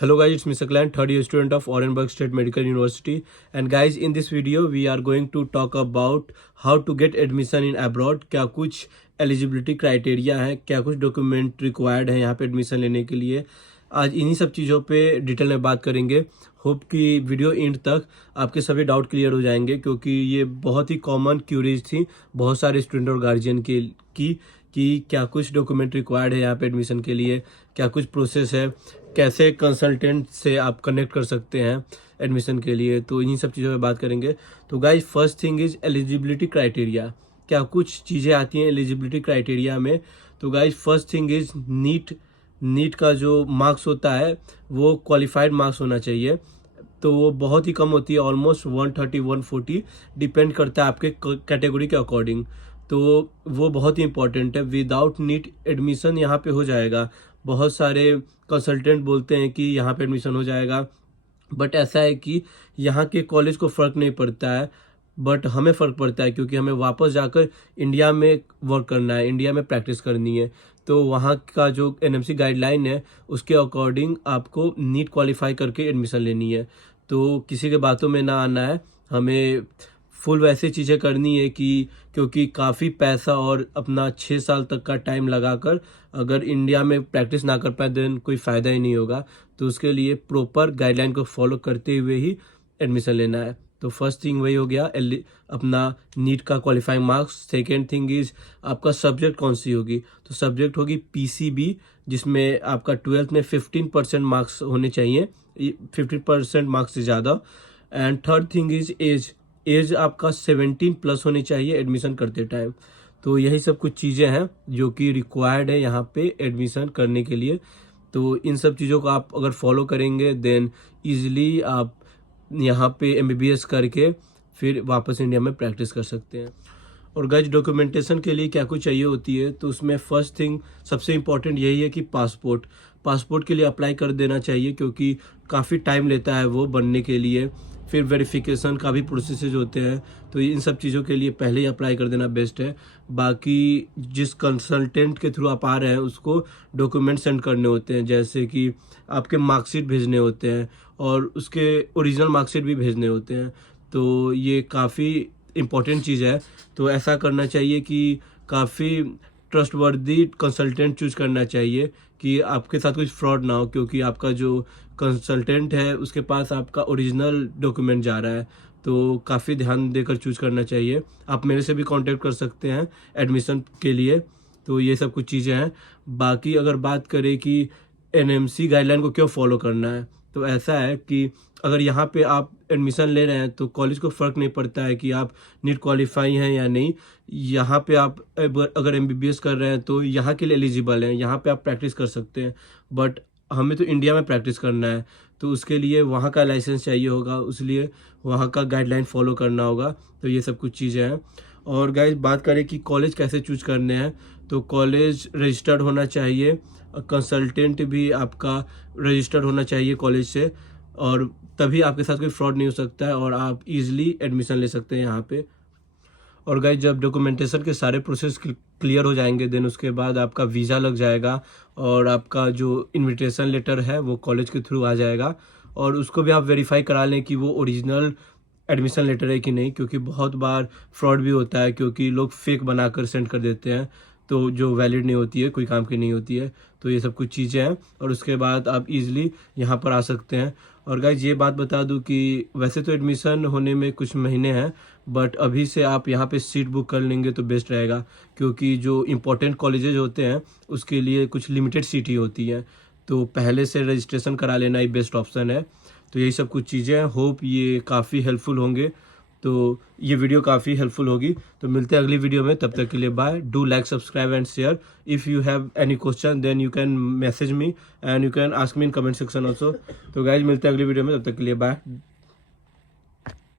Hello guys, it's Mr. Clan, third year student of Orenburg State Medical University. And guys, in this video, we are going to talk about how to get admission in abroad. क्या कुछ eligibility criteria है, क्या कुछ document required है यहाँ पे admission लेने के लिए। आज इन्हीं सब चीज़ों पे डिटेल में बात करेंगे। होप कि वीडियो एंड तक आपके सभी डाउट क्लियर हो जाएंगे, क्योंकि ये बहुत ही कॉमन क्यूरीज थी बहुत सारे स्टूडेंट और गार्जियन की कि क्या कुछ डॉक्यूमेंट रिक्वायर्ड है यहाँ पे एडमिशन के लिए, क्या कुछ प्रोसेस है, कैसे कंसल्टेंट से आप कनेक्ट कर सकते हैं एडमिशन के लिए। तो इन्हीं सब चीज़ों पे बात करेंगे। तो guys, first thing is eligibility criteria. क्या कुछ चीज़ें आती हैं एलिजिबिलिटी क्राइटेरिया में। तो guys, first thing is NEET का जो मार्क्स होता है वो क्वालिफाइड मार्क्स होना चाहिए। तो वो बहुत ही कम होती है, ऑलमोस्ट 130-140, डिपेंड करता है आपके कैटेगरी के अकॉर्डिंग। तो वो बहुत ही इंपॉर्टेंट है। विदाउट नीट एडमिशन यहाँ पे हो जाएगा। बहुत सारे कंसल्टेंट बोलते हैं कि यहाँ पे एडमिशन हो जाएगा, बट ऐसा है कि यहाँ के कॉलेज को फ़र्क नहीं पड़ता है, बट हमें फ़र्क पड़ता है, क्योंकि हमें वापस जाकर इंडिया में वर्क करना है, इंडिया में प्रैक्टिस करनी है। तो वहाँ का जो एनएमसी गाइडलाइन है उसके अकॉर्डिंग आपको नीट क्वालिफाई करके एडमिशन लेनी है। तो किसी के बातों में ना आना है, हमें फुल वैसे चीज़ें करनी है कि क्योंकि काफ़ी पैसा और अपना 6 साल तक का टाइम लगाकर अगर इंडिया में प्रैक्टिस ना कर पाए देन कोई फ़ायदा ही नहीं होगा। तो उसके लिए प्रॉपर गाइडलाइन को फॉलो करते हुए ही एडमिशन लेना है। तो फर्स्ट थिंग वही हो गया, अपना नीट का qualifying marks. Second thing is आपका सब्जेक्ट कौन सी होगी। तो सब्जेक्ट होगी पीसीबी, जिसमें आपका 12th में 15% मार्क्स होने चाहिए, 50% मार्क्स से ज़्यादा। And third thing is age आपका 17+ होनी चाहिए एडमिशन करते टाइम। तो यही सब कुछ चीज़ें हैं जो कि रिक्वायर्ड है यहाँ पे एडमिशन करने के लिए। तो इन सब चीज़ों को आप अगर फॉलो करेंगे देन ईजिली आप यहाँ पे एमबीबीएस करके फिर वापस इंडिया में प्रैक्टिस कर सकते हैं। और गाइस, डॉक्यूमेंटेशन के लिए क्या कुछ चाहिए होती है, तो उसमें फर्स्ट थिंग सबसे इम्पॉर्टेंट यही है कि पासपोर्ट के लिए अप्लाई कर देना चाहिए, क्योंकि काफ़ी टाइम लेता है वो बनने के लिए। फिर वेरिफिकेशन का भी प्रोसेसेस होते हैं, तो इन सब चीज़ों के लिए पहले ही अप्लाई कर देना बेस्ट है। बाकी जिस कंसल्टेंट के थ्रू आप आ रहे हैं उसको डॉक्यूमेंट सेंड करने होते हैं, जैसे कि आपके मार्कशीट भेजने होते हैं और उसके ओरिजिनल मार्कशीट भी भेजने होते हैं। तो ये काफ़ी इम्पॉर्टेंट चीज़ है। तो ऐसा करना चाहिए कि काफ़ी ट्रस्टवर्दी कंसल्टेंट चूज करना चाहिए कि आपके साथ कुछ फ्रॉड ना हो, क्योंकि आपका जो कंसल्टेंट है उसके पास आपका ओरिजिनल डॉक्यूमेंट जा रहा है। तो काफ़ी ध्यान देकर चूज करना चाहिए। आप मेरे से भी कांटेक्ट कर सकते हैं एडमिशन के लिए। तो ये सब कुछ चीज़ें हैं। बाकी अगर बात करें कि एनएमसी गाइडलाइन को क्यों फॉलो करना है, तो ऐसा है कि अगर यहाँ पे आप एडमिशन ले रहे हैं तो कॉलेज को फ़र्क नहीं पड़ता है कि आप नीट क्वालिफाई हैं या नहीं। यहाँ पे आप अगर एमबीबीएस कर रहे हैं तो यहाँ के लिए एलिजिबल हैं, यहाँ पे आप प्रैक्टिस कर सकते हैं। बट हमें तो इंडिया में प्रैक्टिस करना है, तो उसके लिए वहाँ का लाइसेंस चाहिए होगा, इसलिए वहाँ का गाइडलाइन फॉलो करना होगा। तो ये सब कुछ चीज़ें हैं। और गाइस, बात करें कि कॉलेज कैसे चूज करने हैं, तो कॉलेज रजिस्टर्ड होना चाहिए, कंसल्टेंट भी आपका रजिस्टर्ड होना चाहिए कॉलेज से, और तभी आपके साथ कोई फ्रॉड नहीं हो सकता है और आप इजीली एडमिशन ले सकते हैं यहाँ पे। और गाइस, जब डॉक्यूमेंटेशन के सारे प्रोसेस क्लियर हो जाएंगे देन उसके बाद आपका वीज़ा लग जाएगा और आपका जो इनविटेशन लेटर है वो कॉलेज के थ्रू आ जाएगा। और उसको भी आप वेरीफाई करा लें कि वो ओरिजिनल एडमिशन लेटर है कि नहीं, क्योंकि बहुत बार फ्रॉड भी होता है, क्योंकि लोग फेक बनाकर सेंड कर देते हैं, तो जो वैलिड नहीं होती है, कोई काम की नहीं होती है। तो ये सब कुछ चीज़ें हैं और उसके बाद आप इजीली यहाँ पर आ सकते हैं। और गाइज, ये बात बता दूं कि वैसे तो एडमिशन होने में कुछ महीने हैं, बट अभी से आप यहाँ पे सीट बुक कर लेंगे तो बेस्ट रहेगा, क्योंकि जो इम्पोर्टेंट कॉलेजेज होते हैं उसके लिए कुछ लिमिटेड सीट ही होती हैं। तो पहले से रजिस्ट्रेशन करा लेना ही बेस्ट ऑप्शन है। तो यही सब कुछ चीज़ें हैं। होप ये काफ़ी हेल्पफुल होंगे, तो ये वीडियो काफ़ी हेल्पफुल होगी। तो मिलते हैं अगली वीडियो में, तब तक के लिए bye. Do like, subscribe and share. If you have any question then you can message me and you can ask me in comment section also. तो गाइज, मिलते हैं अगली वीडियो में, तब तक के लिए बाय।